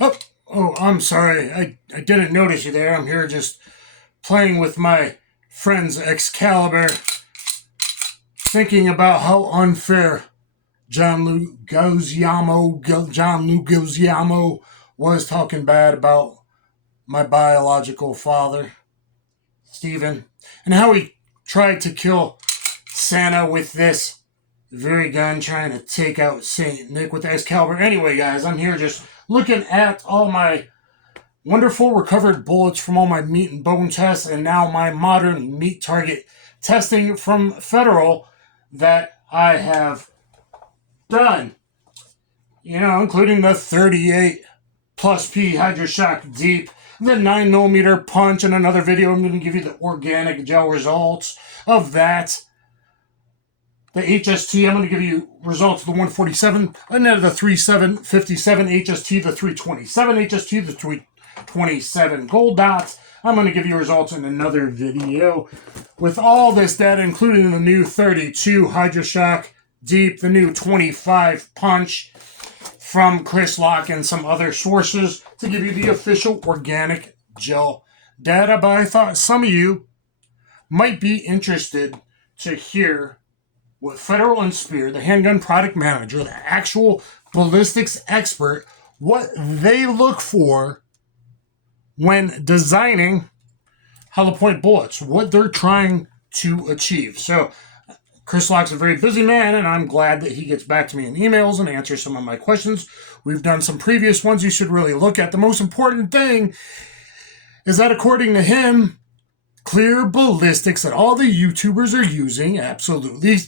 Oh, I'm sorry. I didn't notice you there. I'm here just playing with my friend's Excalibur, thinking about how unfair John Lugosiamo was talking bad about my biological father, Stephen, and how he tried to kill Santa with this very gun, trying to take out Saint Nick with the Excalibur. Anyway, guys, I'm here just looking at all my wonderful recovered bullets from all my meat and bone tests, and now my modern meat target testing from Federal that I have done. Including the 38 plus P Hydroshock Deep, the 9mm punch, and another video. I'm going to give you the organic gel results of that. The HST, I'm going to give you results of the 147, and then the 3757 HST, the 327 HST, the 327 gold dots. I'm going to give you results in another video with all this data, including the new 32 Hydroshock Deep, the new 25 punch from Chris Laack and some other sources to give you the official organic gel data. But I thought some of you might be interested to hear what Federal and Speer, the handgun product manager, the actual ballistics expert, what they look for when designing hollow point bullets, what they're trying to achieve. So Chris Laack's a very busy man, and I'm glad that he gets back to me in emails and answers some of my questions. We've done some previous ones you should really look at. The most important thing is that, according to him, clear ballistics that all the YouTubers are using, absolutely.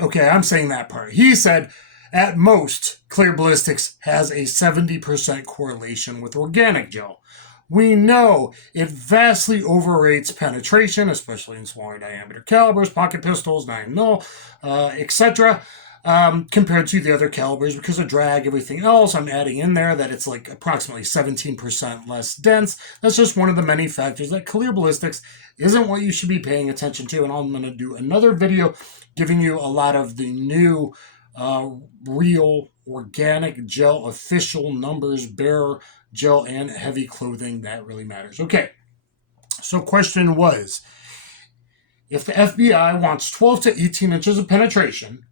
Okay, I'm saying that part. He said, at most, clear ballistics has a 70% correlation with organic gel. We know it vastly overrates penetration, especially in smaller diameter calibers, pocket pistols, 9mm, etc., compared to the other calibers because of drag, everything else. I'm adding in there that it's like approximately 17% less dense. That's just one of the many factors that clear ballistics isn't what you should be paying attention to. And I'm going to do another video giving you a lot of the new real organic gel official numbers, bare gel and heavy clothing that really matters. Okay, so question was, if the FBI wants 12 to 18 inches of penetration,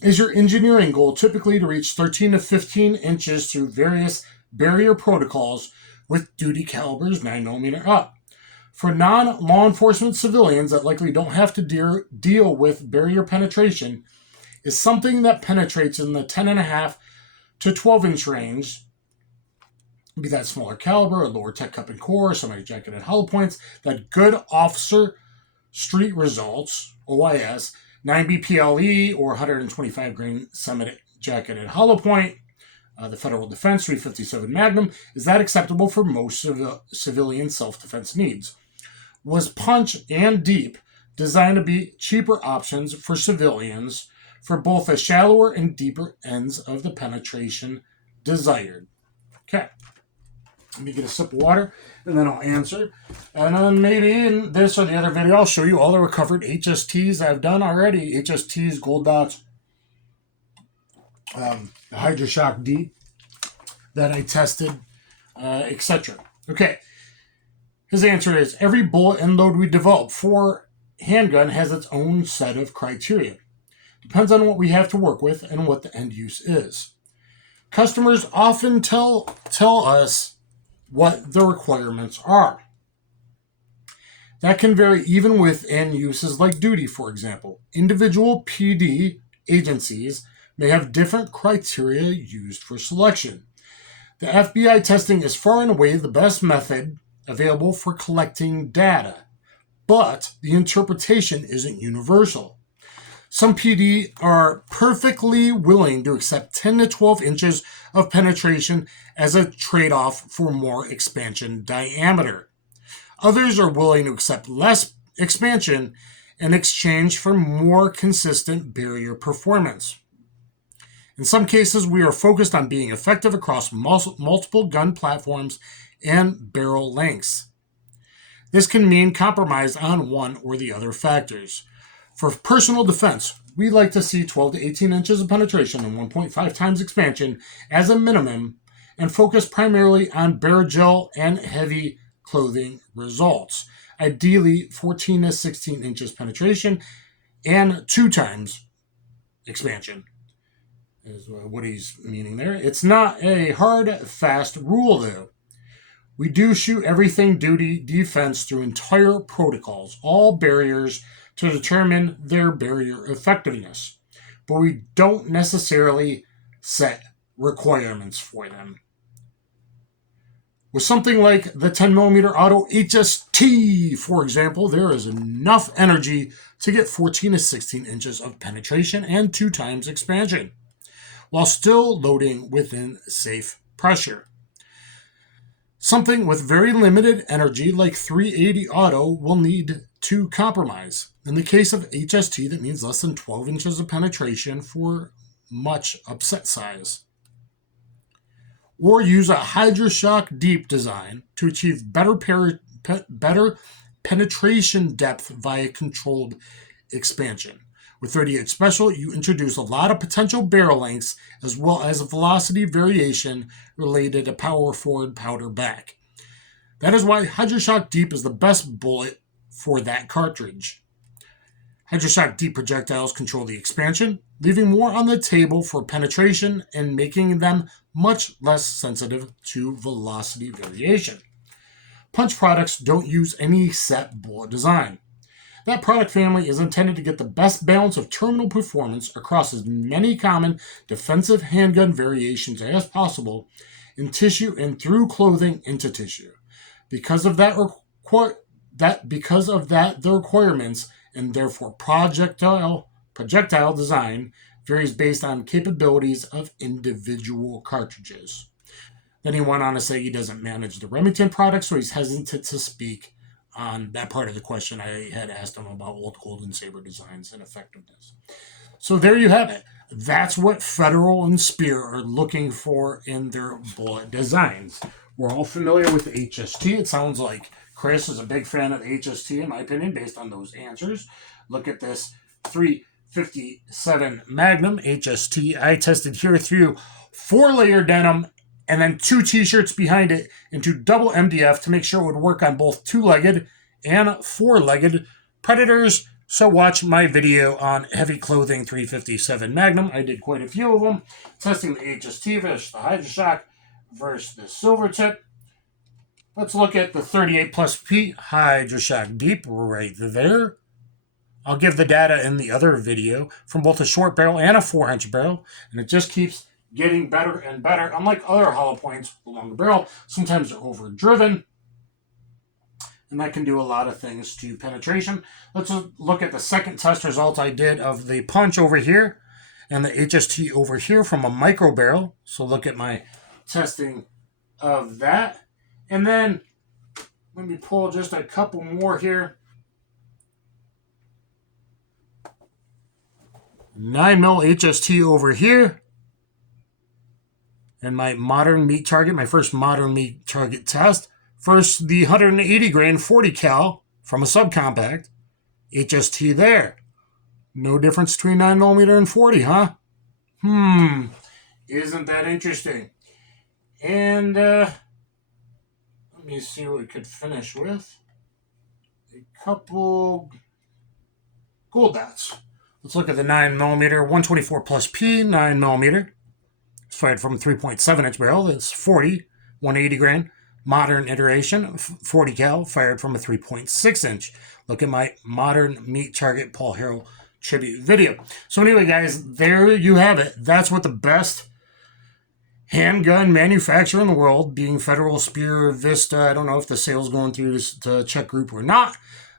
is your engineering goal typically to reach 13 to 15 inches through various barrier protocols with duty calibers 9mm up? For non-law enforcement civilians that likely don't have to deal with barrier penetration, is something that penetrates in the 10.5 to 12-inch range, be that smaller caliber, a lower tech cup and core, semi-jacketed hollow points, that good officer street results, OIS, 9B or 125 grain semi-jacketed hollow point, the Federal Defense 357 Magnum, is that acceptable for most civilian self-defense needs? Was punch and deep designed to be cheaper options for civilians for both the shallower and deeper ends of the penetration desired? Okay. Let me get a sip of water, and then I'll answer. And then maybe in this or the other video, I'll show you all the recovered HSTs I've done already. HSTs, gold dots, the Hydroshock Deep that I tested, etc. Okay. His answer is, every bullet and load we develop for handgun has its own set of criteria. Depends on what we have to work with and what the end use is. Customers often tell us what the requirements are. That can vary even within uses like duty, for example. Individual PD agencies may have different criteria used for selection. The FBI testing is far and away the best method available for collecting data, but the interpretation isn't universal. Some PD are perfectly willing to accept 10 to 12 inches of penetration as a trade-off for more expansion diameter. Others are willing to accept less expansion in exchange for more consistent barrier performance. In some cases, we are focused on being effective across multiple gun platforms and barrel lengths. This can mean compromise on one or the other factors. For personal defense, we like to see 12 to 18 inches of penetration and 1.5 times expansion as a minimum and focus primarily on bare gel and heavy clothing results. Ideally, 14 to 16 inches penetration and 2 times expansion is what he's meaning there. It's not a hard, fast rule, though. We do shoot everything duty defense through entire protocols, all barriers, to determine their barrier effectiveness. But we don't necessarily set requirements for them. With something like the 10mm auto HST, for example, there is enough energy to get 14 to 16 inches of penetration and 2 times expansion, while still loading within safe pressure. Something with very limited energy like 380 auto will need to compromise. In the case of HST, that means less than 12 inches of penetration for much upset size. Or use a Hydroshock Deep design to achieve better penetration depth via controlled expansion. With 38 Special, you introduce a lot of potential barrel lengths as well as a velocity variation related to power forward, powder back. That is why Hydroshock Deep is the best bullet for that cartridge. Hydroshock Deep projectiles control the expansion, leaving more on the table for penetration and making them much less sensitive to velocity variation. Punch products don't use any set bullet design. That product family is intended to get the best balance of terminal performance across as many common defensive handgun variations as possible in tissue and through clothing into tissue. Because of that, the requirements and therefore projectile design varies based on capabilities of individual cartridges. Then he went on to say he doesn't manage the Remington product, so he's hesitant to speak on that part of the question I had asked him about old Golden Saber designs and effectiveness. So there you have it. That's what Federal and Speer are looking for in their bullet designs. We're all familiar with the HST. It sounds like Chris is a big fan of the HST, in my opinion, based on those answers. Look at this 357 Magnum HST. I tested here through 4-layer denim and then 2 t-shirts behind it into double MDF to make sure it would work on both 2-legged and 4-legged predators. So watch my video on heavy clothing 357 Magnum. I did quite a few of them, testing the HST versus the Hydroshock versus the Silvertip. Let's look at the 38 plus P Hydroshock Deep right there. I'll give the data in the other video from both a short barrel and a 4-inch barrel, and it just keeps getting better and better. Unlike other hollow points along the barrel, sometimes they're overdriven, and that can do a lot of things to penetration. Let's look at the second test result I did of the punch over here and the HST over here from a micro barrel. So look at my testing of that. And then let me pull just a couple more here. 9mm HST over here. And my modern meat target, my first modern meat target test. First, the 180 grain 40 cal from a subcompact. HST there. No difference between 9mm and 40, huh? Isn't that interesting? And let me see what we could finish with. A couple gold dots. Let's look at the 9mm 124 plus P 9mm. It's fired from a 3.7-inch barrel. That's 40, 180 grain. Modern iteration, 40 cal, fired from a 3.6-inch. Look at my modern meat target Paul Harrell tribute video. So anyway, guys, there you have it. That's what the best handgun manufacturer in the world, being Federal, Speer, Vista. I don't know if the sale's going through the Czech group or not.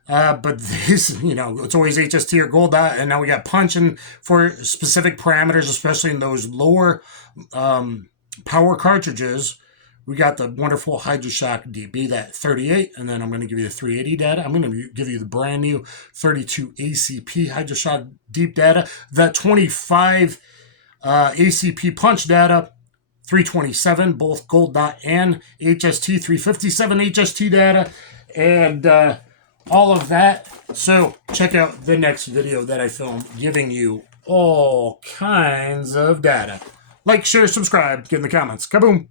But this, it's always HST or gold dot, and now we got punching for specific parameters, especially in those lower power cartridges. We got the wonderful Hydroshock DB, that 38, and then I'm going to give you the 380 data. I'm going to give you the brand new 32 ACP Hydroshock Deep data, that 25 ACP punch data, 327, both gold dot and HST, 357 HST data, and all of that. So check out the next video that I filmed giving you all kinds of data. Like, share, subscribe, get in the comments. Kaboom!